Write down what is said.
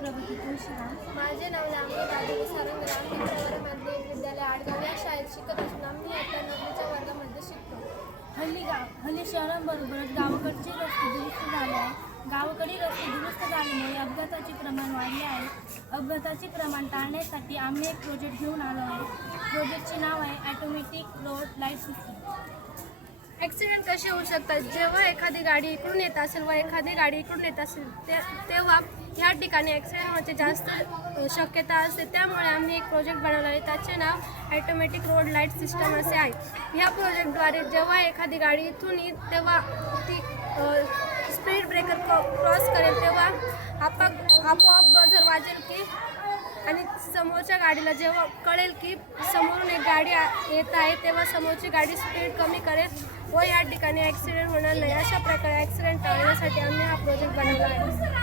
प्रगती तुळशीराम. माझे नाव लांबी राजेश सारंगराम. मी प्रवरा माध्यमिक विद्यालय आडगाव या शाळेत शिकत असून आम्ही आता 9वीच्या वर्गामध्ये शिकतो. हल्ली शहरांबरोबरच गावाकडचे रस्ते दुरुस्त झाले आहे. गावाकडील रस्ते दुरुस्त झाल्यामुळे अपघाताचे प्रमाण वाढले आहे. अपघाताचे प्रमाण टाळण्यासाठी आम्ही एक प्रोजेक्ट घेऊन आलो आहे. प्रोजेक्टचे नाव आहे automatic road light system. Accident कसे होऊ शकतात? जेव्हा एखादी गाडी इकडून येत असेल व एखादी गाडी इकडून येत असेल तेव्हा ह्या ठिकाणी ॲक्सिडेंट होण्याची जास्त शक्यता असते. त्यामुळे आम्ही एक प्रोजेक्ट बनवला आहे. त्याचे नाव ऑटोमॅटिक रोड लाईट सिस्टम असे आहे. ह्या प्रोजेक्टद्वारे जेव्हा एखादी गाडी इथून येईल तेव्हा ती स्पीड ब्रेकर क्रॉस करेल तेव्हा आपोआप बझर वाजेल की आणि समोरच्या गाडीला जेव्हा कळेल की समोरून एक गाडी येत आहे तेव्हा समोरची गाडी स्पीड कमी करेल व या ठिकाणी ॲक्सिडेंट होणार नाही. अशा प्रकारे ॲक्सिडेंट टाळण्यासाठी आम्ही हा प्रोजेक्ट बनवला आहे.